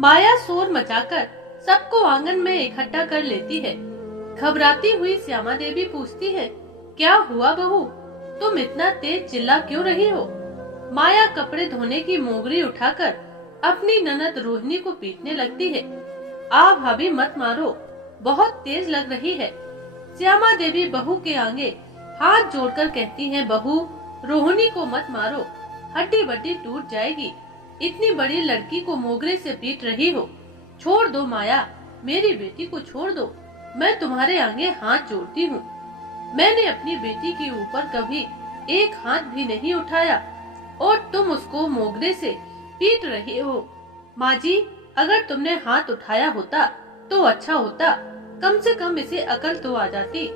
माया शोर मचाकर सबको आंगन में इकट्ठा कर लेती है। घबराती हुई श्यामा देवी पूछती है, क्या हुआ बहू, तुम इतना तेज चिल्ला क्यों रही हो? माया कपड़े धोने की मोगरी उठाकर अपनी ननद रोहिणी को पीटने लगती है। आ भाभी मत मारो, बहुत तेज लग रही है। श्यामा देवी बहू के आगे हाथ जोड़कर कहती है, बहू रोहिणी को मत मारो, हड्डी बड्डी टूट जाएगी। इतनी बड़ी लड़की को मोगरे से पीट रही हो, छोड़ दो माया, मेरी बेटी को छोड़ दो, मैं तुम्हारे आगे हाथ जोड़ती हूँ। मैंने अपनी बेटी के ऊपर कभी एक हाथ भी नहीं उठाया और तुम उसको मोगरे से पीट रही हो। माँ जी, अगर तुमने हाथ उठाया होता तो अच्छा होता, कम से कम इसे अकल तो आ जाती।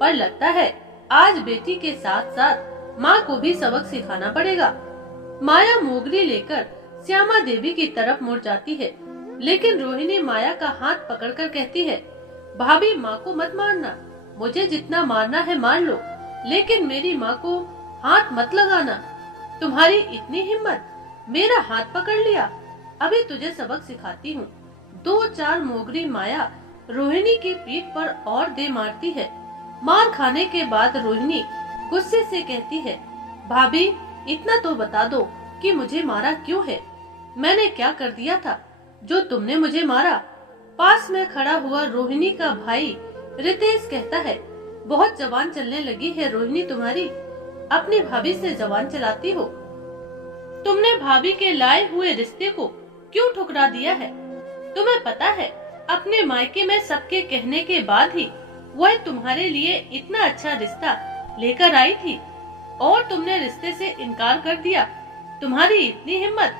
पर लगता है आज बेटी के साथ साथ माँ को भी सबक सिखाना पड़ेगा। माया मोगरी लेकर श्यामा देवी की तरफ मुड़ जाती है, लेकिन रोहिणी माया का हाथ पकड़कर कहती है, भाभी माँ को मत मारना, मुझे जितना मारना है मार लो, लेकिन मेरी माँ को हाथ मत लगाना। तुम्हारी इतनी हिम्मत, मेरा हाथ पकड़ लिया, अभी तुझे सबक सिखाती हूँ। 2-4 मोगरी माया रोहिणी की पीठ पर और दे मारती है। मार खाने के बाद रोहिणी गुस्से से कहती है, भाभी इतना तो बता दो कि मुझे मारा क्यों है? मैंने क्या कर दिया था जो तुमने मुझे मारा? पास में खड़ा हुआ रोहिणी का भाई रितेश कहता है, बहुत जबान चलने लगी है रोहिणी तुम्हारी, अपनी भाभी से जबान चलाती हो। तुमने भाभी के लाए हुए रिश्ते को क्यों ठुकरा दिया है? तुम्हें पता है अपने मायके में सबके कहने के बाद ही वह तुम्हारे लिए इतना अच्छा रिश्ता लेकर आई थी और तुमने रिश्ते से इनकार कर दिया। तुम्हारी इतनी हिम्मत,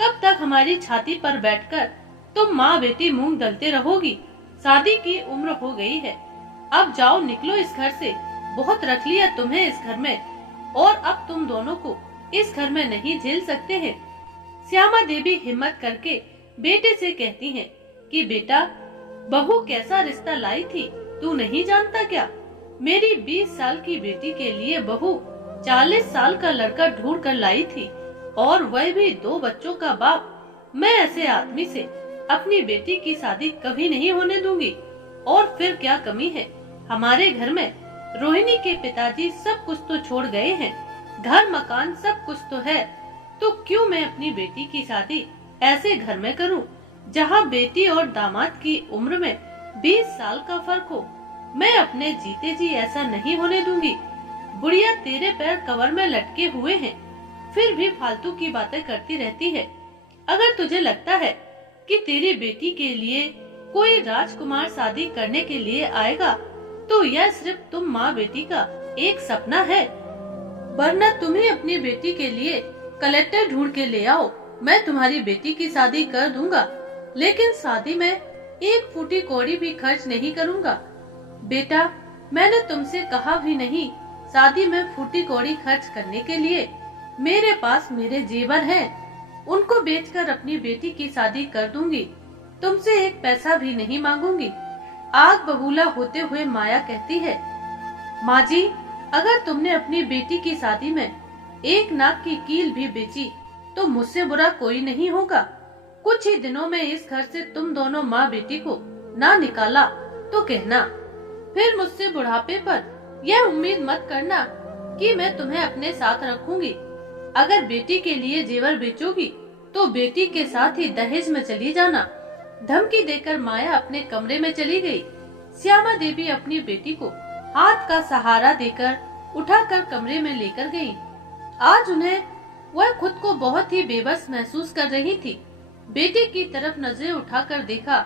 कब तक हमारी छाती पर बैठकर तुम माँ बेटी मूंग दलते रहोगी? शादी की उम्र हो गई है, अब जाओ निकलो इस घर से, बहुत रख लिया तुम्हें इस घर में, और अब तुम दोनों को इस घर में नहीं झेल सकते हैं। श्यामा देवी हिम्मत करके बेटे से कहती हैं कि बेटा, बहू कैसा रिश्ता लाई थी तू नहीं जानता क्या? मेरी 20 साल की बेटी के लिए बहू 40 साल का लड़का ढूंढ कर लाई थी, और वह भी 2 बच्चों का बाप। मैं ऐसे आदमी से अपनी बेटी की शादी कभी नहीं होने दूंगी। और फिर क्या कमी है हमारे घर में? रोहिणी के पिताजी सब कुछ तो छोड़ गए हैं, घर मकान सब कुछ तो है, तो क्यों मैं अपनी बेटी की शादी ऐसे घर में करूं जहां बेटी और दामाद की उम्र में 20 साल का फर्क हो? मैं अपने जीते जी ऐसा नहीं होने दूंगी। बुढ़िया तेरे पैर कवर में लटके हुए हैं, फिर भी फालतू की बातें करती रहती है। अगर तुझे लगता है कि तेरी बेटी के लिए कोई राजकुमार शादी करने के लिए आएगा, तो यह सिर्फ तुम माँ बेटी का एक सपना है, वरना तुम्हें अपनी बेटी के लिए कलेक्टर ढूंढ के ले आओ, मैं तुम्हारी बेटी की शादी कर दूंगा, लेकिन शादी में एक फूटी कौड़ी भी खर्च नहीं करूंगा। बेटा, मैंने तुमसे कहा भी नहीं शादी में फूटी कौड़ी खर्च करने के लिए। मेरे पास मेरे जेवर हैं, उनको बेचकर अपनी बेटी की शादी कर दूंगी, तुमसे एक पैसा भी नहीं मांगूंगी। आग बबूला होते हुए माया कहती है, माँ जी, अगर तुमने अपनी बेटी की शादी में एक नाक की कील भी बेची तो मुझसे बुरा कोई नहीं होगा। कुछ ही दिनों में इस घर से तुम दोनों माँ बेटी को ना निकाला तो कहना, फिर मुझसे बुढ़ापे पर यह उम्मीद मत करना कि मैं तुम्हें अपने साथ रखूंगी। अगर बेटी के लिए जेवर बेचोगी तो बेटी के साथ ही दहेज में चली जाना। धमकी देकर माया अपने कमरे में चली गई। श्यामा देवी अपनी बेटी को हाथ का सहारा देकर उठाकर कमरे में लेकर गई। आज उन्हें वह खुद को बहुत ही बेबस महसूस कर रही थी। बेटी की तरफ नजरें उठाकर देखा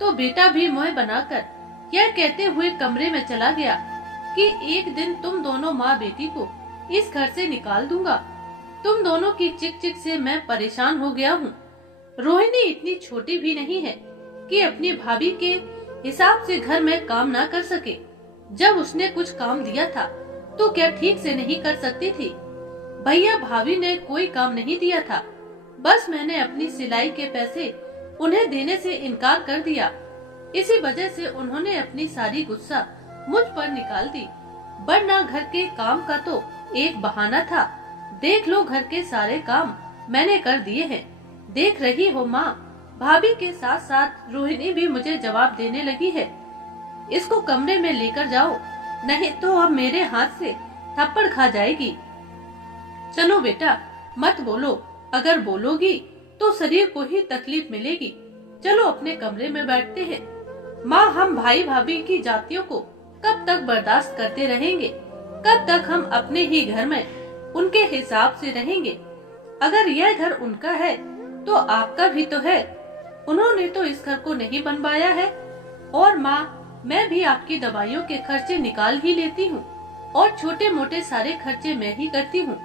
तो बेटा भी मुंह बनाकर यह कहते हुए कमरे में चला गया कि एक दिन तुम दोनों माँ बेटी को इस घर से निकाल दूंगा। तुम दोनों की चिक चिक से मैं परेशान हो गया हूँ। रोहिणी इतनी छोटी भी नहीं है कि अपनी भाभी के हिसाब से घर में काम ना कर सके। जब उसने कुछ काम दिया था तो क्या ठीक से नहीं कर सकती थी? भैया भाभी ने कोई काम नहीं दिया था, बस मैंने अपनी सिलाई के पैसे उन्हें देने से इनकार कर दिया। इसी वजह से उन्होंने अपनी सारी गुस्सा मुझ पर निकाल दी, वरना घर के काम का तो एक बहाना था। देख लो, घर के सारे काम मैंने कर दिए हैं। देख रही हो माँ, भाभी के साथ साथ रोहिणी भी मुझे जवाब देने लगी है। इसको कमरे में लेकर जाओ, नहीं तो अब मेरे हाथ से थप्पड़ खा जाएगी। चलो बेटा, मत बोलो, अगर बोलोगी तो शरीर को ही तकलीफ मिलेगी। चलो अपने कमरे में बैठते हैं। माँ, हम भाई भाभी की जातियों को कब तक बर्दाश्त करते रहेंगे? कब तक हम अपने ही घर में उनके हिसाब से रहेंगे? अगर यह घर उनका है तो आपका भी तो है। उन्होंने तो इस घर को नहीं बनवाया है। और माँ, मैं भी आपकी दवाइयों के खर्चे निकाल ही लेती हूँ और छोटे मोटे सारे खर्चे मैं ही करती हूँ।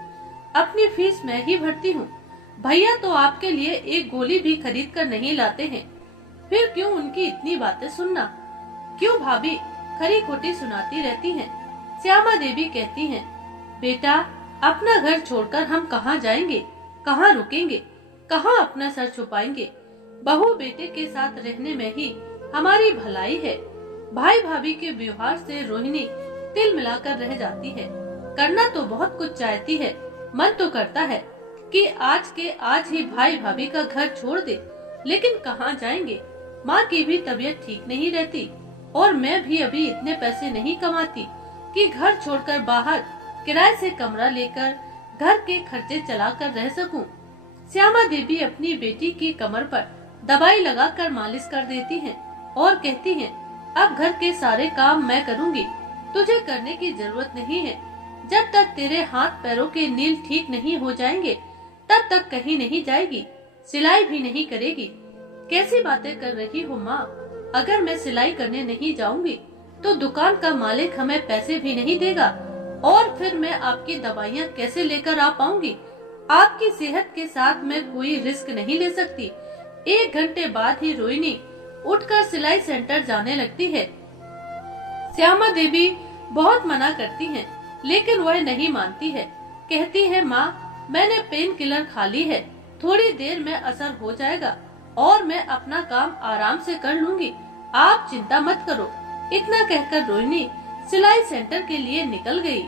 अपनी फीस मैं ही भरती हूँ। भैया तो आपके लिए एक गोली भी खरीद कर नहीं लाते हैं। फिर क्यों उनकी इतनी बातें सुनना? क्यों भाभी खरी खोटी सुनाती रहती हैं? श्यामा देवी कहती हैं, बेटा, अपना घर छोड़कर हम कहाँ जाएंगे, कहाँ रुकेंगे, कहाँ अपना सर छुपाएंगे? बहू बेटे के साथ रहने में ही हमारी भलाई है। भाई भाभी के व्यवहार से रोहिणी तिल मिलाकर रह जाती है। करना तो बहुत कुछ चाहती है, मन तो करता है कि आज के आज ही भाई भाभी का घर छोड़ दे, लेकिन कहाँ जाएंगे? माँ की भी तबीयत ठीक नहीं रहती और मैं भी अभी इतने पैसे नहीं कमाती कि घर छोड़कर बाहर किराए से कमरा लेकर घर के खर्चे चलाकर रह सकूं। श्यामा देवी अपनी बेटी की कमर पर दवाई लगाकर मालिश कर देती हैं और कहती हैं, अब घर के सारे काम मैं करूंगी, तुझे करने की जरूरत नहीं है। जब तक तेरे हाथ पैरों के नील ठीक नहीं हो जाएंगे तब तक कहीं नहीं जाएगी, सिलाई भी नहीं करेगी। कैसी बातें कर रही हो माँ? अगर मैं सिलाई करने नहीं जाऊंगी तो दुकान का मालिक हमें पैसे भी नहीं देगा और फिर मैं आपकी दवाइयाँ कैसे लेकर आ पाऊंगी? आपकी सेहत के साथ मैं कोई रिस्क नहीं ले सकती। 1 घंटे बाद ही रोहिणी उठकर सिलाई सेंटर जाने लगती है। श्यामा देवी बहुत मना करती हैं, लेकिन वह नहीं मानती है। कहती है, माँ, मैंने पेन किलर खा ली है, थोड़ी देर में असर हो जाएगा और मैं अपना काम आराम से कर लूंगी, आप चिंता मत करो। इतना कहकर रोहिणी सिलाई सेंटर के लिए निकल गई।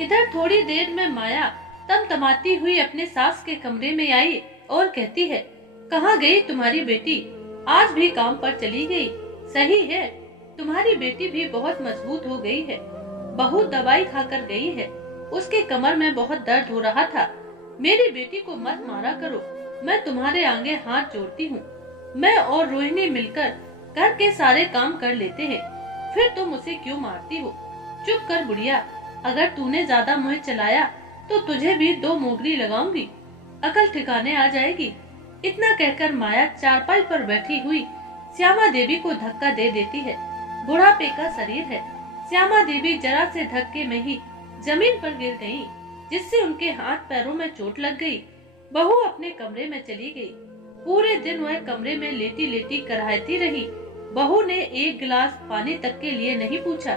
इधर थोड़ी देर में माया तमतमाती हुई अपने सास के कमरे में आई और कहती है, कहाँ गई तुम्हारी बेटी? आज भी काम पर चली गई। सही है, तुम्हारी बेटी भी बहुत मजबूत हो गई है। बहू दवाई खाकर गई है, उसके कमर में बहुत दर्द हो रहा था। मेरी बेटी को मत मारा करो, मैं तुम्हारे आगे हाथ जोड़ती हूँ। मैं और रोहिणी मिलकर घर के सारे काम कर लेते हैं, फिर तुम उसे क्यों मारती हो? चुप कर बुढ़िया, अगर तूने ज्यादा मुँह चलाया तो तुझे भी 2 मोगरी लगाऊंगी, अकल ठिकाने आ जाएगी। इतना कहकर माया चारपाई पर बैठी हुई श्यामा देवी को धक्का दे देती है। बुढ़ापे का शरीर है। श्यामा देवी जरा से धक्के में ही जमीन पर गिर गयी, जिससे उनके हाथ पैरों में चोट लग गई। बहू अपने कमरे में चली गई। पूरे दिन वह कमरे में लेटी लेटी कराहती रही। बहू ने 1 गिलास पानी तक के लिए नहीं पूछा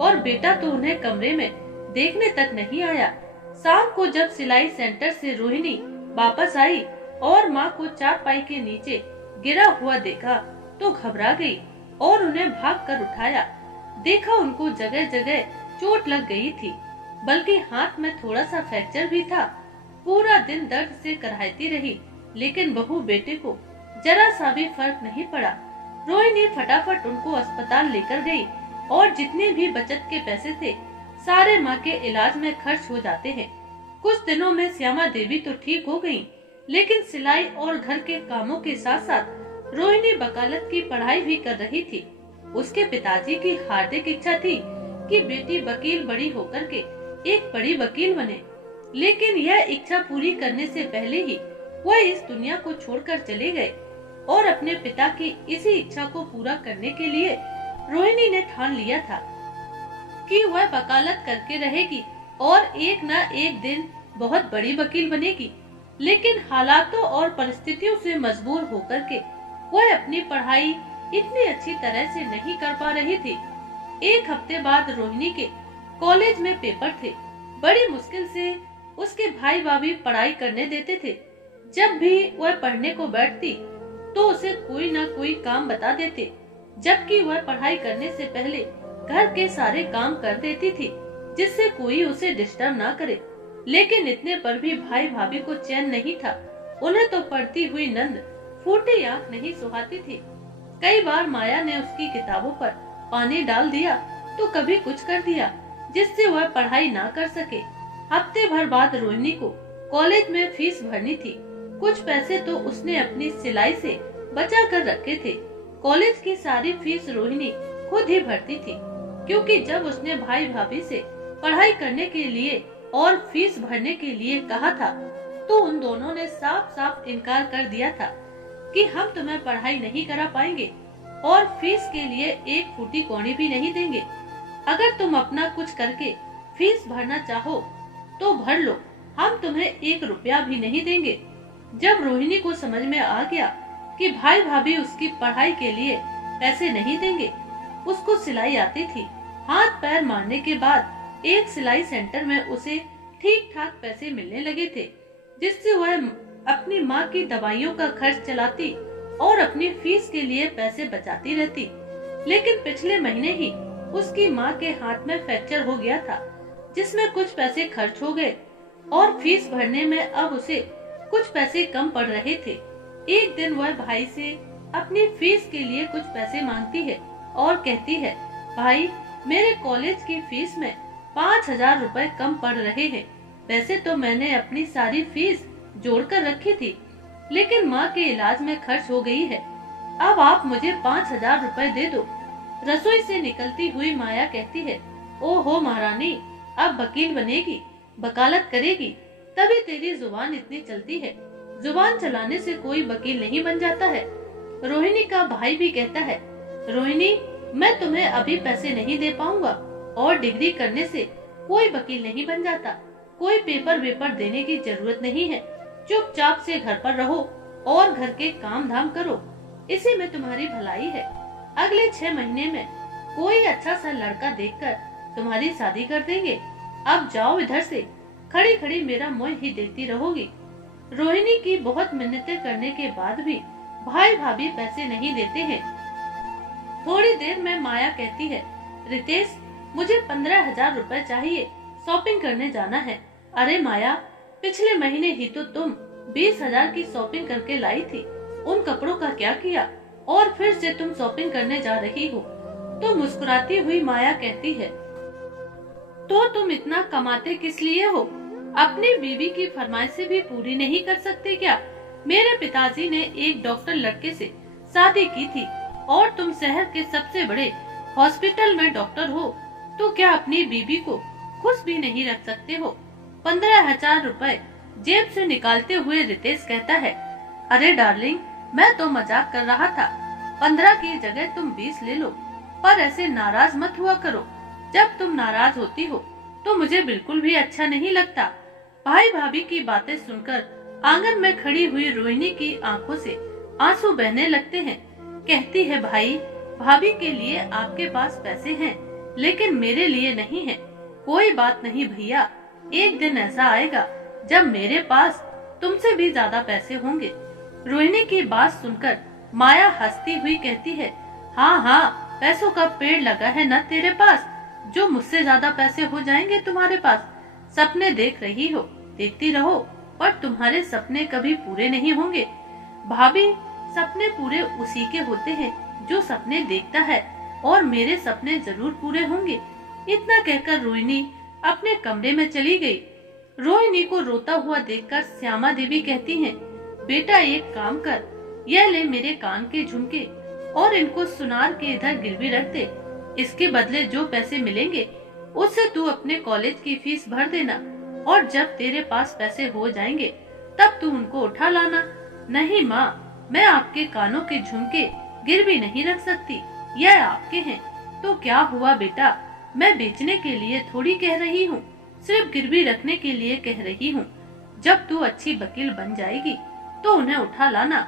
और बेटा तो उन्हें कमरे में देखने तक नहीं आया। शाम को जब सिलाई सेंटर से रोहिणी वापस आई और माँ को चारपाई के नीचे गिरा हुआ देखा तो घबरा गई और उन्हें भागकर उठाया। देखा उनको जगह जगह चोट लग गई थी, बल्कि हाथ में थोड़ा सा फ्रैक्चर भी था। पूरा दिन दर्द से कराहती रही, लेकिन बहू बेटे को जरा सा भी फर्क नहीं पड़ा। रोहिणी फटाफट उनको अस्पताल लेकर गई और जितने भी बचत के पैसे थे सारे माँ के इलाज में खर्च हो जाते हैं। कुछ दिनों में श्यामा देवी तो ठीक हो गयी, लेकिन सिलाई और घर के कामों के साथ साथ रोहिणी वकालत की पढ़ाई भी कर रही थी। उसके पिताजी की हार्दिक इच्छा थी कि बेटी वकील बड़ी होकर के एक बड़ी वकील बने, लेकिन यह इच्छा पूरी करने से पहले ही वह इस दुनिया को छोड़कर चले गए और अपने पिता की इसी इच्छा को पूरा करने के लिए रोहिणी ने ठान लिया था कि वह वकालत करके रहेगी और एक न एक दिन बहुत बड़ी वकील बनेगी। लेकिन हालातों और परिस्थितियों से मजबूर होकर के वह अपनी पढ़ाई इतनी अच्छी तरह से नहीं कर पा रही थी। 1 हफ्ते बाद रोहिणी के कॉलेज में पेपर थे। बड़ी मुश्किल से उसके भाई भाभी पढ़ाई करने देते थे। जब भी वह पढ़ने को बैठती तो उसे कोई न कोई काम बता देते, जबकि वह पढ़ाई करने से पहले घर के सारे काम कर देती थी, जिससे कोई उसे डिस्टर्ब ना करे। लेकिन इतने पर भी भाई भाभी को चैन नहीं था। उन्हें तो पढ़ती हुई नंद फूटी आंख नहीं सुहाती थी। कई बार माया ने उसकी किताबों पर पानी डाल दिया तो कभी कुछ कर दिया जिससे वह पढ़ाई ना कर सके। हफ्ते भर बाद रोहिणी को कॉलेज में फीस भरनी थी। कुछ पैसे तो उसने अपनी सिलाई से बचा कर रखे थे। कॉलेज की सारी फीस रोहिणी खुद ही भरती थी, क्योंकि जब उसने भाई भाभी से पढ़ाई करने के लिए और फीस भरने के लिए कहा था तो उन दोनों ने साफ साफ इनकार कर दिया था कि हम तुम्हें पढ़ाई नहीं करा पाएंगे और फीस के लिए एक फूटी कौड़ी भी नहीं देंगे। अगर तुम अपना कुछ करके फीस भरना चाहो तो भर लो, हम तुम्हें 1 रुपया भी नहीं देंगे। जब रोहिणी को समझ में आ गया कि भाई भाभी उसकी पढ़ाई के लिए पैसे नहीं देंगे, उसको सिलाई आती थी। हाथ पैर मारने के बाद एक सिलाई सेंटर में उसे ठीक ठाक पैसे मिलने लगे थे, जिससे वह अपनी माँ की दवाइयों का खर्च चलाती और अपनी फीस के लिए पैसे बचाती रहती। लेकिन पिछले महीने ही उसकी माँ के हाथ में फ्रैक्चर हो गया था, जिसमें कुछ पैसे खर्च हो गए और फीस भरने में अब उसे कुछ पैसे कम पड़ रहे थे। एक दिन वह भाई से अपनी फीस के लिए कुछ पैसे मांगती है और कहती है, भाई मेरे कॉलेज की फीस में 5,000 रुपए कम पड़ रहे हैं। वैसे तो मैंने अपनी सारी फीस जोड़कर रखी थी, लेकिन माँ के इलाज में खर्च हो गई है। अब आप मुझे 5,000 रुपए दे दो। रसोई से निकलती हुई माया कहती है, ओहो महारानी, अब वकील बनेगी, वकालत करेगी, तभी तेरी जुबान इतनी चलती है। जुबान चलाने से कोई वकील नहीं बन जाता है। रोहिणी का भाई भी कहता है, रोहिणी मैं तुम्हें अभी पैसे नहीं दे पाऊंगा और डिग्री करने से कोई वकील नहीं बन जाता। कोई पेपर वेपर देने की जरूरत नहीं है। चुपचाप से घर पर रहो और घर के काम धाम करो, इसी में तुम्हारी भलाई है। अगले 6 महीने में कोई अच्छा सा लड़का देखकर तुम्हारी शादी कर देंगे। अब जाओ इधर से, खड़ी खड़ी मेरा मुंह ही देखती रहोगी। रोहिणी की बहुत मिन्नतें करने के बाद भी भाई भाभी पैसे नहीं देते हैं। थोड़ी देर में माया कहती है, रितेश मुझे 15,000 रुपए चाहिए, शॉपिंग करने जाना है। अरे माया, पिछले महीने ही तो तुम 20,000 की शॉपिंग करके लाई थी, उन कपड़ों का क्या किया और फिर से तुम शॉपिंग करने जा रही हो। तो मुस्कुराती हुई माया कहती है, तो तुम इतना कमाते किस लिए हो? अपनी बीवी की फरमाइशें भी पूरी नहीं कर सकते क्या? मेरे पिताजी ने एक डॉक्टर लड़के से शादी की थी और तुम शहर के सबसे बड़े हॉस्पिटल में डॉक्टर हो, तो क्या अपनी बीवी को खुश भी नहीं रख सकते हो? 15,000 रुपए जेब से निकालते हुए रितेश कहता है, अरे डार्लिंग, मैं तो मजाक कर रहा था। 15 की जगह तुम 20 ले लो, पर ऐसे नाराज मत हुआ करो। जब तुम नाराज होती हो तो मुझे बिल्कुल भी अच्छा नहीं लगता। भाई भाभी की बातें सुनकर आंगन में खड़ी हुई रोहिणी की आंखों से आंसू बहने लगते हैं। कहती है, भाई भाभी के लिए आपके पास पैसे हैं, लेकिन मेरे लिए नहीं है। कोई बात नहीं भैया, एक दिन ऐसा आएगा जब मेरे पास तुमसे भी ज्यादा पैसे होंगे। रोहिणी की बात सुनकर माया हंसती हुई कहती है, हाँ हाँ, पैसों का पेड़ लगा है ना तेरे पास, जो मुझसे ज्यादा पैसे हो जाएंगे तुम्हारे पास। सपने देख रही हो, देखती रहो, पर तुम्हारे सपने कभी पूरे नहीं होंगे। भाभी, सपने पूरे उसी के होते हैं जो सपने देखता है, और मेरे सपने जरूर पूरे होंगे। इतना कहकर रोहिणी अपने कमरे में चली गई। रोहिणी को रोता हुआ देखकर श्यामा देवी कहती हैं, बेटा एक काम कर, यह ले मेरे कान के झुमके और इनको सुनार के इधर गिरवी रख दे। इसके बदले जो पैसे मिलेंगे उससे तू अपने कॉलेज की फीस भर देना, और जब तेरे पास पैसे हो जाएंगे तब तू उनको उठा लाना। नहीं माँ, मैं आपके कानों के झुमके गिरवी नहीं रख सकती, यह आपके हैं। तो क्या हुआ बेटा, मैं बेचने के लिए थोड़ी कह रही हूँ, सिर्फ गिरवी रखने के लिए कह रही हूँ। जब तू अच्छी वकील बन जाएगी तो उन्हें उठा लाना।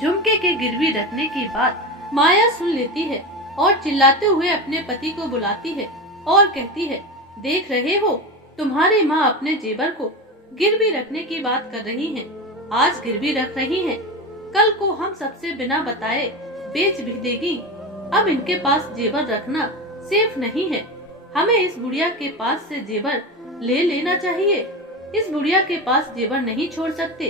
झुमके के गिरवी रखने की बात माया सुन लेती है और चिल्लाते हुए अपने पति को बुलाती है और कहती है, देख रहे हो, तुम्हारी माँ अपने जेवर को गिरवी रखने की बात कर रही हैं। आज गिरवी रख रही हैं, कल को हम सबसे बिना बताए बेच भी देगी। अब इनके पास जेवर रखना सेफ नहीं है। हमें इस बुढ़िया के पास से जेवर ले लेना चाहिए। इस बुढ़िया के पास जेवर नहीं छोड़ सकते,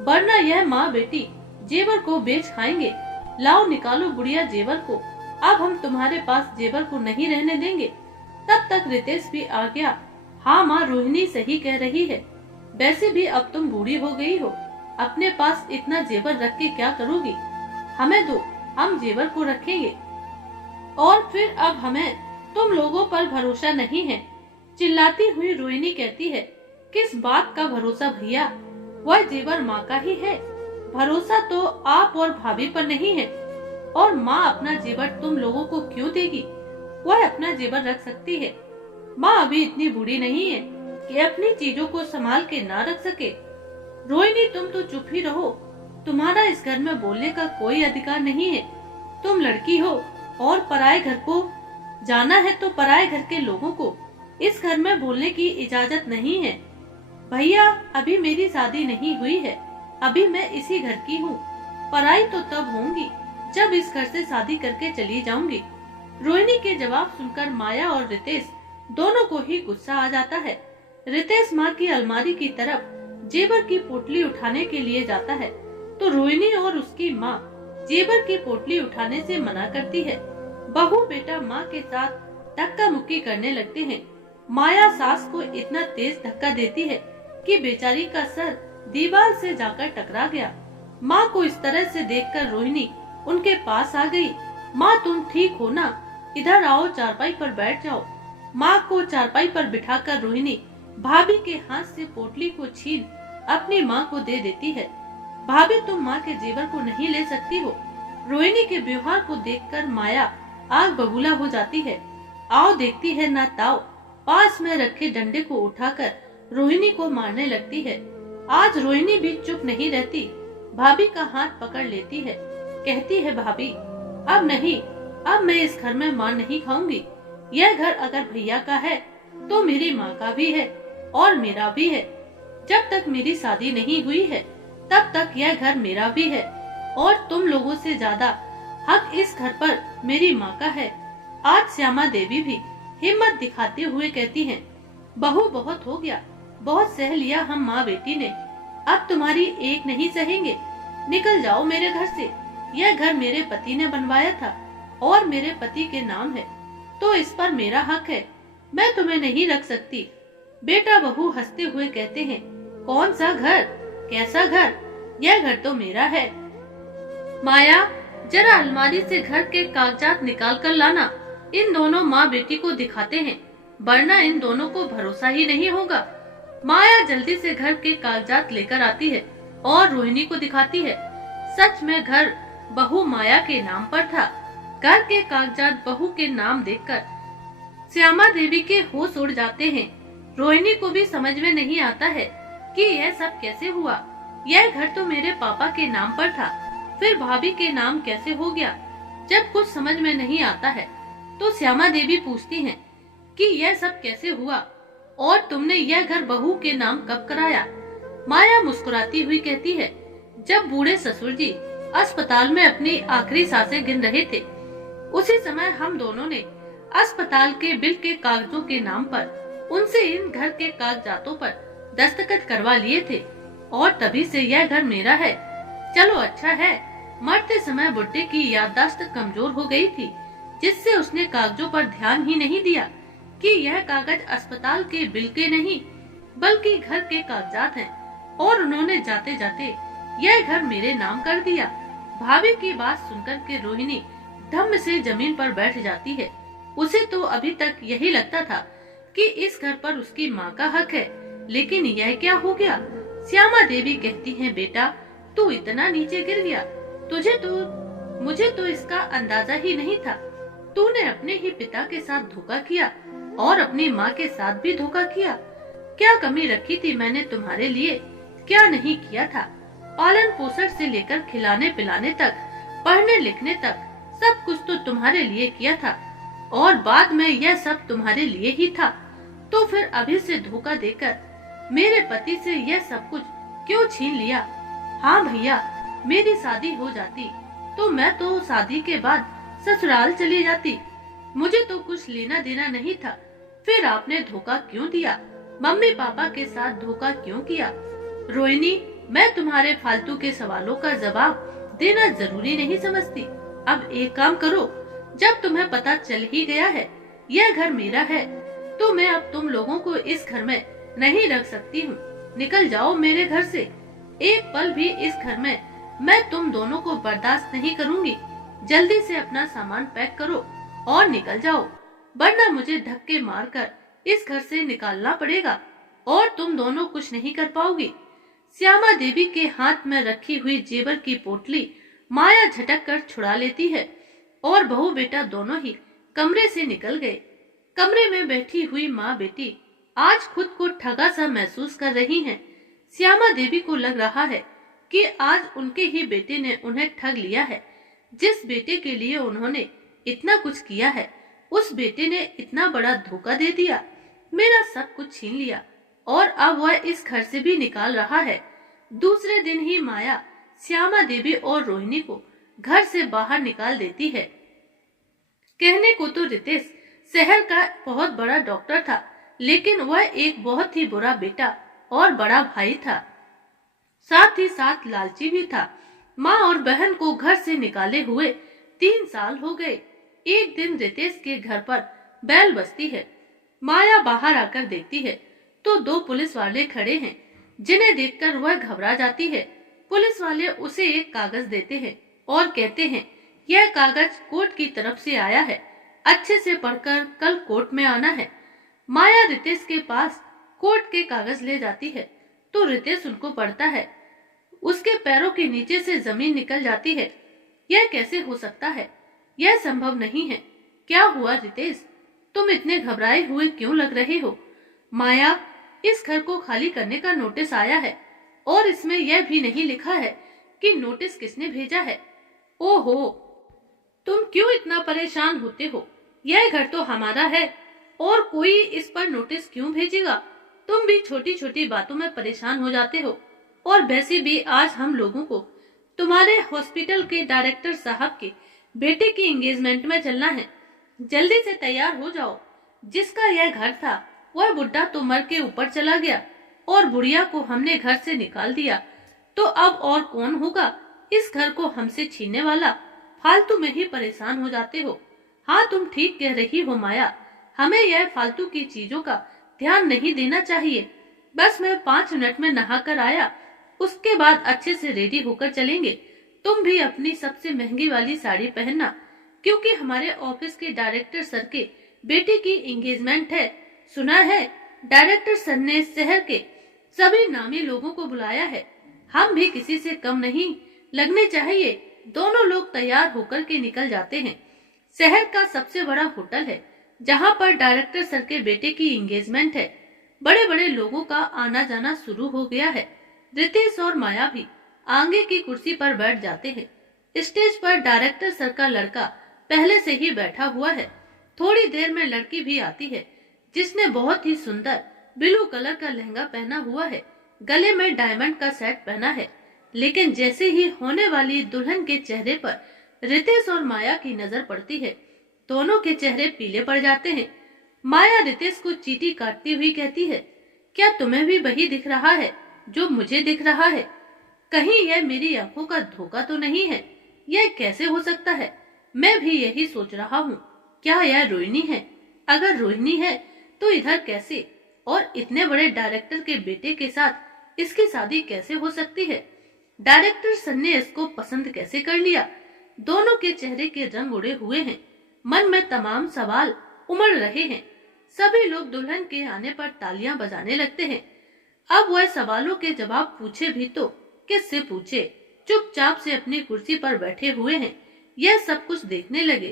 वरना यह माँ बेटी जेवर को बेच खाएंगे। लाओ निकालो बुढ़िया जेवर को, अब हम तुम्हारे पास जेवर को नहीं रहने देंगे। तब तक रितेश भी आ गया। हाँ माँ, रोहिणी सही कह रही है। वैसे भी अब तुम बूढ़ी हो गई हो, अपने पास इतना जेवर रख के क्या करोगी? हमें दो, हम जेवर को रखेंगे। और फिर अब हमें तुम लोगों पर भरोसा नहीं है। चिल्लाती हुई रोहिणी कहती है, किस बात का भरोसा भैया? वह जेवर माँ का ही है। भरोसा तो आप और भाभी पर नहीं है। और माँ अपना जेवर तुम लोगों को क्यों देगी? वह अपना जेवर रख सकती है। माँ अभी इतनी बूढ़ी नहीं है कि अपनी चीजों को संभाल के ना रख सके। रोहिणी तुम तो चुप ही रहो, तुम्हारा इस घर में बोलने का कोई अधिकार नहीं है। तुम लड़की हो और पराये घर को जाना है तो पराये घर के लोगों को इस घर में बोलने की इजाजत नहीं है। भैया अभी मेरी शादी नहीं हुई है, अभी मैं इसी घर की हूँ। पराई तो तब होंगी जब इस घर से शादी करके चली जाऊंगी। रोहिणी के जवाब सुनकर माया और रितेश दोनों को ही गुस्सा आ जाता है। रितेश माँ की अलमारी की तरफ जेवर की पोटली उठाने के लिए जाता है तो रोहिणी और उसकी माँ जेवर की पोटली उठाने से मना करती है। बहू बेटा माँ के साथ धक्का मुक्की करने लगते हैं। माया सास को इतना तेज धक्का देती है कि बेचारी का सर दीवार से जाकर टकरा गया। माँ को इस तरह से देखकर रोहिणी उनके पास आ गई। माँ तुम ठीक हो ना? इधर आओ, चारपाई पर बैठ जाओ। माँ को चारपाई पर बिठाकर रोहिणी भाभी के हाथ से पोटली को छीन अपनी माँ को दे देती है। भाभी तुम माँ के जेवर को नहीं ले सकती हो। रोहिणी के व्यवहार को देखकर माया आग बबूला हो जाती है। आओ देखती है ना ताओ, पास में रखे डंडे को उठाकर रोहिणी को मारने लगती है। आज रोहिणी भी चुप नहीं रहती, भाभी का हाथ पकड़ लेती है। कहती है भाभी अब नहीं, अब मैं इस घर में मार नहीं खाऊंगी। यह घर अगर भैया का है तो मेरी माँ का भी है और मेरा भी है। जब तक मेरी शादी नहीं हुई है तब तक यह घर मेरा भी है और तुम लोगों से ज्यादा हक इस घर पर मेरी माँ का है। आज श्यामा देवी भी हिम्मत दिखाते हुए कहती हैं, बहू बहुत हो गया, बहुत सह लिया हम माँ बेटी ने, अब तुम्हारी एक नहीं सहेंगे। निकल जाओ मेरे घर से। यह घर मेरे पति ने बनवाया था और मेरे पति के नाम है तो इस पर मेरा हक है, मैं तुम्हें नहीं रख सकती। बेटा बहू हंसते हुए कहते हैं, कौन सा घर, कैसा घर? यह घर तो मेरा है। माया जरा अलमारी से घर के कागजात निकाल कर लाना, इन दोनों माँ बेटी को दिखाते हैं, वरना इन दोनों को भरोसा ही नहीं होगा। माया जल्दी से घर के कागजात लेकर आती है और रोहिणी को दिखाती है। सच में घर बहू माया के नाम पर था। घर के कागजात बहू के नाम देखकर श्यामा देवी के होश उड़ जाते हैं। रोहिणी को भी समझ में नहीं आता है कि यह सब कैसे हुआ। यह घर तो मेरे पापा के नाम पर था, फिर भाभी के नाम कैसे हो गया? जब कुछ समझ में नहीं आता है तो श्यामा देवी पूछती हैं कि यह सब कैसे हुआ और तुमने यह घर बहू के नाम कब कराया? माया मुस्कुराती हुई कहती है, जब बूढ़े ससुर जी अस्पताल में अपनी आखिरी सांसें गिन रहे थे, उसी समय हम दोनों ने अस्पताल के बिल के कागजों के नाम पर उनसे इन घर के कागजातों पर दस्तखत करवा लिए थे और तभी से यह घर मेरा है। चलो अच्छा है, मरते समय बुड्ढे की याददाश्त कमजोर हो गई थी, जिससे उसने कागजों पर ध्यान ही नहीं दिया कि यह कागज अस्पताल के बिल के नहीं बल्कि घर के कागजात हैं और उन्होंने जाते जाते यह घर मेरे नाम कर दिया। भाभी की बात सुनकर के रोहिणी धम्म से जमीन पर बैठ जाती है। उसे तो अभी तक यही लगता था कि इस घर पर उसकी माँ का हक है, लेकिन यह क्या हो गया? श्यामा देवी कहती हैं, बेटा तू इतना नीचे गिर गया, मुझे तो इसका अंदाजा ही नहीं था। तूने अपने ही पिता के साथ धोखा किया और अपनी माँ के साथ भी धोखा किया। क्या कमी रखी थी मैंने तुम्हारे लिए, क्या नहीं किया था? पालन पोषण से लेकर खिलाने पिलाने तक, पढ़ने लिखने तक सब कुछ तो तुम्हारे लिए किया था और बाद में यह सब तुम्हारे लिए ही था। तो फिर अभी से धोखा देकर मेरे पति से यह सब कुछ क्यों छीन लिया? हाँ भैया, मेरी शादी हो जाती तो मैं तो शादी के बाद ससुराल चली जाती, मुझे तो कुछ लेना देना नहीं था। फिर आपने धोखा क्यों दिया? मम्मी पापा के साथ धोखा क्यों किया? रोहिणी, मैं तुम्हारे फालतू के सवालों का जवाब देना जरूरी नहीं समझती। अब एक काम करो, जब तुम्हें पता चल ही गया है यह घर मेरा है, तो मैं अब तुम लोगों को इस घर में नहीं रख सकती हूँ। निकल जाओ मेरे घर से। एक पल भी इस घर में मैं तुम दोनों को बर्दाश्त नहीं करूँगी। जल्दी से अपना सामान पैक करो और निकल जाओ, वरना मुझे धक्के मारकर इस घर से निकालना पड़ेगा और तुम दोनों कुछ नहीं कर पाओगी। श्यामा देवी के हाथ में रखी हुई जेवर की पोटली माया झटक कर छुड़ा लेती है और बहू बेटा दोनों ही कमरे से निकल गए। कमरे में बैठी हुई माँ बेटी आज खुद को ठगा सा महसूस कर रही हैं। श्यामा देवी को लग रहा है कि आज उनके ही बेटे ने उन्हें ठग लिया है। जिस बेटे के लिए उन्होंने इतना कुछ किया है, उस बेटे ने इतना बड़ा धोखा दे दिया, मेरा सब कुछ छीन लिया और अब वह इस घर से भी निकाल रहा है। दूसरे दिन ही माया श्यामा देवी और रोहिणी को घर से बाहर निकाल देती है। कहने को तो रितेश शहर का बहुत बड़ा डॉक्टर था, लेकिन वह एक बहुत ही बुरा बेटा और बड़ा भाई था, साथ ही साथ लालची भी था। माँ और बहन को घर से निकाले हुए 3 साल हो गए। एक दिन रितेश के घर पर बैल बजती है। माया बाहर आकर देखती है तो 2 पुलिस वाले खड़े हैं, जिन्हें देखकर वह घबरा जाती है। पुलिस वाले उसे एक कागज देते हैं और कहते हैं, यह कागज कोर्ट की तरफ से आया है, अच्छे से पढ़कर कल कोर्ट में आना है। माया रितेश के पास कोर्ट के कागज ले जाती है तो रितेश उनको पढ़ता है। उसके पैरों के नीचे से जमीन निकल जाती है। यह कैसे हो सकता है? यह संभव नहीं है। क्या हुआ रितेश? तुम इतने घबराए हुए क्यों लग रहे हो? माया, इस घर को खाली करने का नोटिस आया है और इसमें यह भी नहीं लिखा है कि नोटिस किसने भेजा है। ओहो, तुम क्यों इतना परेशान होते हो? यह घर तो हमारा है और कोई इस पर नोटिस क्यों भेजेगा? तुम भी छोटी छोटी बातों में परेशान हो जाते हो। और वैसे भी आज हम लोगों को तुम्हारे हॉस्पिटल के डायरेक्टर साहब के बेटे की एंगेजमेंट में चलना है। जल्दी से तैयार हो जाओ। जिसका यह घर था वह बुढ़ा तो मर के ऊपर चला गया और बुढ़िया को हमने घर से निकाल दिया, तो अब और कौन होगा इस घर को हमसे छीनने वाला? फालतू में ही परेशान हो जाते हो। हाँ, तुम ठीक कह रही हो माया, हमें यह फालतू की चीजों का ध्यान नहीं देना चाहिए। बस मैं 5 मिनट में नहा कर आया, उसके बाद अच्छे से रेडी होकर चलेंगे। तुम भी अपनी सबसे महंगी वाली साड़ी पहनना, क्योंकि हमारे ऑफिस के डायरेक्टर सर के बेटे की एंगेजमेंट है। सुना है डायरेक्टर सर ने शहर के सभी नामी लोगों को बुलाया है। हम भी किसी से कम नहीं लगने चाहिए। दोनों लोग तैयार होकर के निकल जाते हैं। शहर का सबसे बड़ा होटल है जहाँ पर डायरेक्टर सर के बेटे की एंगेजमेंट है। बड़े बड़े लोगों का आना जाना शुरू हो गया है। रितेश और माया भी आगे की कुर्सी पर बैठ जाते हैं। स्टेज पर डायरेक्टर सर का लड़का पहले से ही बैठा हुआ है। थोड़ी देर में लड़की भी आती है, जिसने बहुत ही सुंदर ब्लू कलर का लहंगा पहना हुआ है, गले में डायमंड का सेट पहना है। लेकिन जैसे ही होने वाली दुल्हन के चेहरे पर रितेश और माया की नजर पड़ती है, दोनों के चेहरे पीले पड़ जाते हैं। माया रितेश को चीटी काटती हुई कहती है, क्या तुम्हें भी वही दिख रहा है जो मुझे दिख रहा है? कहीं यह मेरी आंखों का धोखा तो नहीं है? यह कैसे हो सकता है? मैं भी यही सोच रहा हूँ। क्या यह रोहिणी है? अगर रोहिणी है तो इधर कैसे, और इतने बड़े डायरेक्टर के बेटे के साथ इसकी शादी कैसे हो सकती है? डायरेक्टर सर ने इसको पसंद कैसे कर लिया? दोनों के चेहरे के रंग उड़े हुए हैं। मन में तमाम सवाल उमड़ रहे हैं। सभी लोग दुल्हन के आने पर तालियां बजाने लगते हैं। अब वह सवालों के जवाब पूछे भी तो किससे पूछे? चुपचाप से अपनी कुर्सी पर बैठे हुए हैं। यह सब कुछ देखने लगे।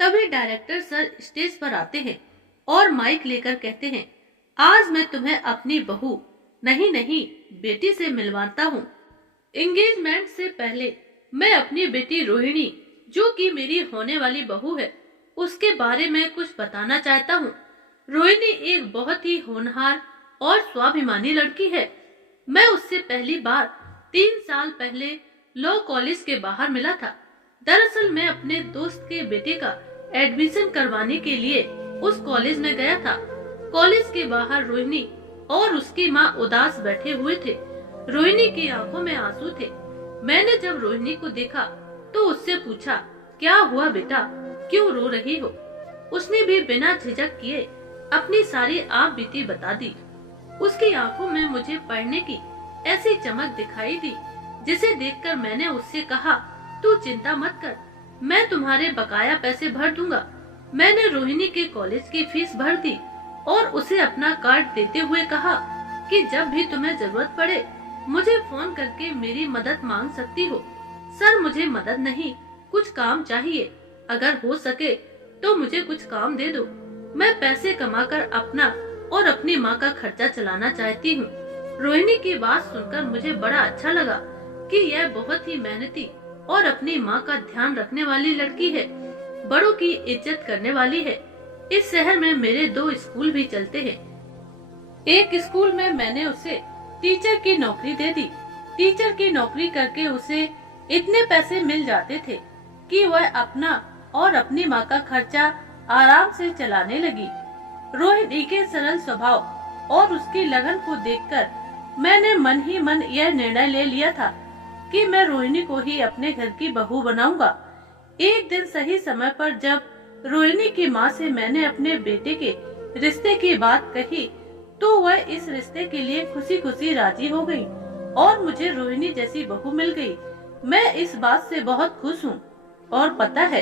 तभी डायरेक्टर सर स्टेज पर आते हैं और माइक लेकर कहते हैं, आज मैं तुम्हें अपनी बहू नहीं बेटी से मिलवाता हूँ। एंगेजमेंट से पहले मैं अपनी बेटी रोहिणी, जो कि मेरी होने वाली बहू है, उसके बारे में कुछ बताना चाहता हूँ। रोहिणी एक बहुत ही होनहार और स्वाभिमानी लड़की है। मैं उससे पहली बार 3 साल पहले लॉ कॉलेज के बाहर मिला था। दरअसल मैं अपने दोस्त के बेटे का एडमिशन करवाने के लिए उस कॉलेज में गया था। कॉलेज के बाहर रोहिणी और उसकी माँ उदास बैठे हुए थे। रोहिणी की आंखों में आंसू थे। मैंने जब रोहिणी को देखा तो उससे पूछा, क्या हुआ बेटा, क्यों रो रही हो? उसने भी बिना झिझक किए अपनी सारी आप बीती बता दी। उसकी आंखों में मुझे पढ़ने की ऐसी चमक दिखाई दी जिसे देखकर मैंने उससे कहा, तू चिंता मत कर, मैं तुम्हारे बकाया पैसे भर दूंगा। मैंने रोहिणी के कॉलेज की फीस भर दी और उसे अपना कार्ड देते हुए कहा कि जब भी तुम्हें जरूरत पड़े मुझे फोन करके मेरी मदद मांग सकती हो। सर, मुझे मदद नहीं, कुछ काम चाहिए। अगर हो सके तो मुझे कुछ काम दे दो। मैं पैसे कमाकर अपना और अपनी माँ का खर्चा चलाना चाहती हूँ। रोहिणी की बात सुनकर मुझे बड़ा अच्छा लगा कि यह बहुत ही मेहनती और अपनी माँ का ध्यान रखने वाली लड़की है, बड़ों की इज्जत करने वाली है। इस शहर में मेरे 2 स्कूल भी चलते हैं। एक स्कूल में मैंने उसे टीचर की नौकरी दे दी। टीचर की नौकरी करके उसे इतने पैसे मिल जाते थे कि वह अपना और अपनी माँ का खर्चा आराम से चलाने लगी। रोहिणी के सरल स्वभाव और उसकी लगन को देखकर मैंने मन ही मन यह निर्णय ले लिया था कि मैं रोहिणी को ही अपने घर की बहू बनाऊंगा। एक दिन सही समय पर जब रोहिणी की माँ से मैंने अपने बेटे के रिश्ते की बात कही तो वह इस रिश्ते के लिए खुशी खुशी राजी हो गई और मुझे रोहिणी जैसी बहू मिल गई। मैं इस बात से बहुत खुश हूँ और पता है,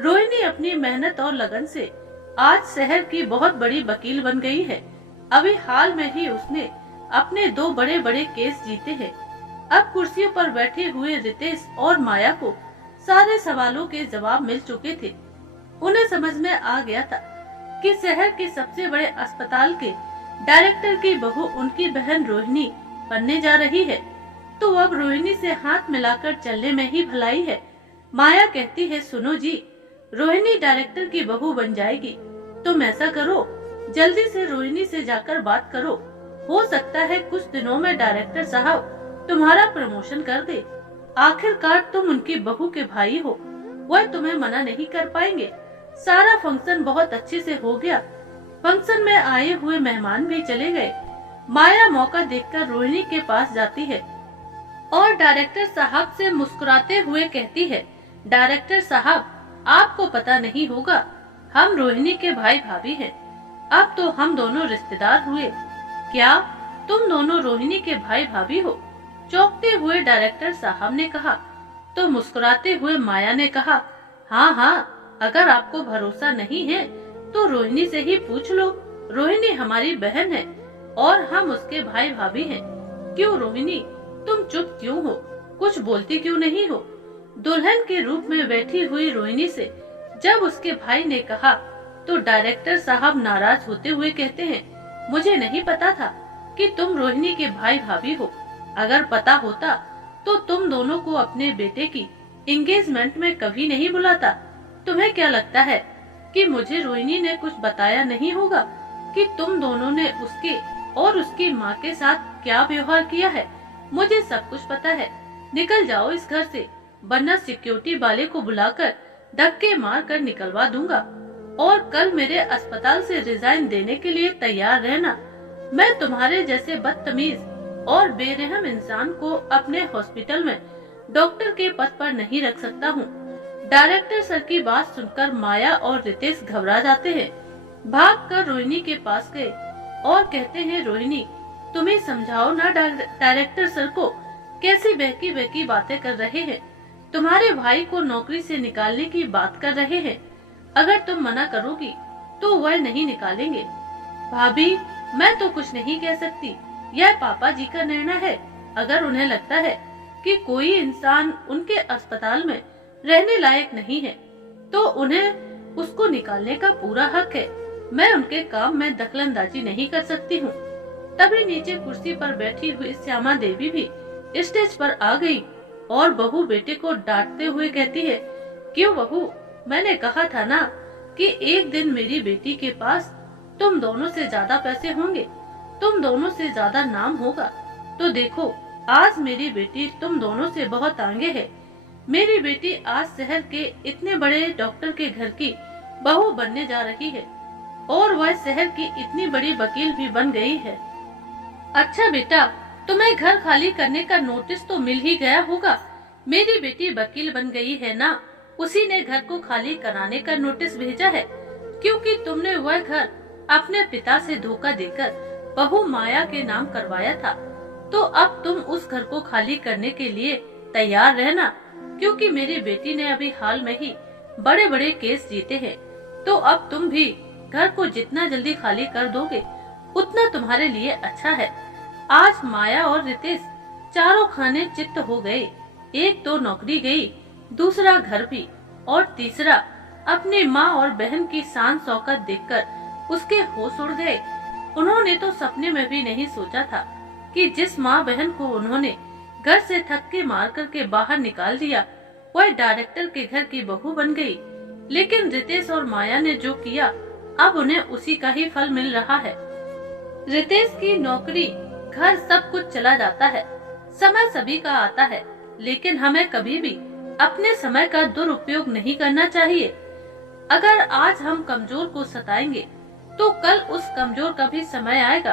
रोहिणी अपनी मेहनत और लगन से आज शहर की बहुत बड़ी वकील बन गई है। अभी हाल में ही उसने अपने 2 बड़े बड़े केस जीते हैं। अब कुर्सियों पर बैठे हुए रितेश और माया को सारे सवालों के जवाब मिल चुके थे। उन्हें समझ में आ गया था कि शहर के सबसे बड़े अस्पताल के डायरेक्टर की बहू उनकी बहन रोहिणी बनने जा रही है, तो अब रोहिणी से हाथ मिलाकर चलने में ही भलाई है। माया कहती है, सुनो जी, रोहिणी डायरेक्टर की बहू बन जाएगी। तुम ऐसा करो, जल्दी से रोहिणी से जाकर बात करो। हो सकता है कुछ दिनों में डायरेक्टर साहब तुम्हारा प्रमोशन कर दे। आखिरकार तुम उनकी बहू के भाई हो, वह तुम्हें मना नहीं कर पाएंगे। सारा फंक्शन बहुत अच्छे से हो गया। फंक्शन में आए हुए मेहमान भी चले गए। माया मौका देखकर रोहिणी के पास जाती है और डायरेक्टर साहब से मुस्कुराते हुए कहती है, डायरेक्टर साहब, आपको पता नहीं होगा, हम रोहिणी के भाई भाभी हैं। अब तो हम दोनों रिश्तेदार हुए। क्या तुम दोनों रोहिणी के भाई भाभी हो? चौंकते हुए डायरेक्टर साहब ने कहा। तो मुस्कुराते हुए माया ने कहा, हाँ हाँ, अगर आपको भरोसा नहीं है तो रोहिणी से ही पूछ लो। रोहिणी हमारी बहन है और हम उसके भाई भाभी हैं। क्यों रोहिणी, तुम चुप क्यों हो? कुछ बोलती क्यों नहीं हो? दुल्हन के रूप में बैठी हुई रोहिणी से जब उसके भाई ने कहा तो डायरेक्टर साहब नाराज होते हुए कहते हैं, मुझे नहीं पता था कि तुम रोहिणी के भाई भाभी हो। अगर पता होता तो तुम दोनों को अपने बेटे की एंगेजमेंट में कभी नहीं बुलाता। तुम्हें क्या लगता है कि मुझे रोहिणी ने कुछ बताया नहीं होगा कि तुम दोनों ने उसके और उसकी माँ के साथ क्या व्यवहार किया है? मुझे सब कुछ पता है। निकल जाओ इस घर से, वरना सिक्योरिटी वाले को बुलाकर धक्के मार कर निकलवा दूंगा और कल मेरे अस्पताल से रिजाइन देने के लिए तैयार रहना। मैं तुम्हारे जैसे बदतमीज और बेरहम इंसान को अपने हॉस्पिटल में डॉक्टर के पद पर नहीं रख सकता हूँ। डायरेक्टर सर की बात सुनकर माया और रितेश घबरा जाते हैं। भागकर रोहिणी के पास गए और कहते हैं, रोहिणी, तुम्हें समझाओ ना डायरेक्टर सर को कैसी बहकी बहकी बातें कर रहे हैं। तुम्हारे भाई को नौकरी से निकालने की बात कर रहे हैं। अगर तुम मना करोगी तो वह नहीं निकालेंगे। भाभी, मैं तो कुछ नहीं कह सकती, यह पापा जी का निर्णय है। अगर उन्हें लगता है कि कोई इंसान उनके अस्पताल में रहने लायक नहीं है तो उन्हें उसको निकालने का पूरा हक है। मैं उनके काम में दखलंदाजी नहीं कर सकती हूँ। तभी नीचे कुर्सी पर बैठी हुई श्यामा देवी भी स्टेज पर आ गई और बहू बेटे को डांटते हुए कहती है, क्यों बहू, मैंने कहा था ना कि एक दिन मेरी बेटी के पास तुम दोनों से ज्यादा पैसे होंगे, तुम दोनों से ज्यादा नाम होगा। तो देखो, आज मेरी बेटी तुम दोनों से बहुत आगे है। मेरी बेटी आज शहर के इतने बड़े डॉक्टर के घर की बहू बनने जा रही है और वह शहर की इतनी बड़ी वकील भी बन गई है। अच्छा बेटा, तुम्हें घर खाली करने का नोटिस तो मिल ही गया होगा। मेरी बेटी वकील बन गई है ना, उसी ने घर को खाली कराने का नोटिस भेजा है, क्योंकि तुमने वह घर अपने पिता से धोखा देकर बहू माया के नाम करवाया था। तो अब तुम उस घर को खाली करने के लिए तैयार रहना, क्योंकि मेरी बेटी ने अभी हाल में ही बड़े बड़े केस जीते हैं। तो अब तुम भी घर को जितना जल्दी खाली कर दोगे उतना तुम्हारे लिए अच्छा है। आज माया और रितेश चारों खाने चित्त हो गए। एक तो नौकरी गई, दूसरा घर भी, और तीसरा अपनी माँ और बहन की शान शौकत देखकर उसके होश उड़ गए। उन्होंने तो सपने में भी नहीं सोचा था कि जिस माँ बहन को उन्होंने घर से थक्के मार करके बाहर निकाल दिया, वह डायरेक्टर के घर की बहू बन गई। लेकिन रितेश और माया ने जो किया, अब उन्हें उसी का ही फल मिल रहा है। रितेश की नौकरी, घर, सब कुछ चला जाता है। समय सभी का आता है, लेकिन हमें कभी भी अपने समय का दुरुपयोग नहीं करना चाहिए। अगर आज हम कमजोर को सताएंगे तो कल उस कमजोर का भी समय आएगा।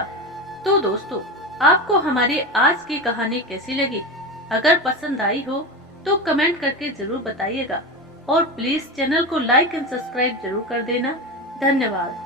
तो दोस्तों, आपको हमारी आज की कहानी कैसी लगी? अगर पसंद आई हो तो कमेंट करके जरूर बताइएगा, और प्लीज चैनल को लाइक एंड सब्सक्राइब जरूर कर देना। धन्यवाद।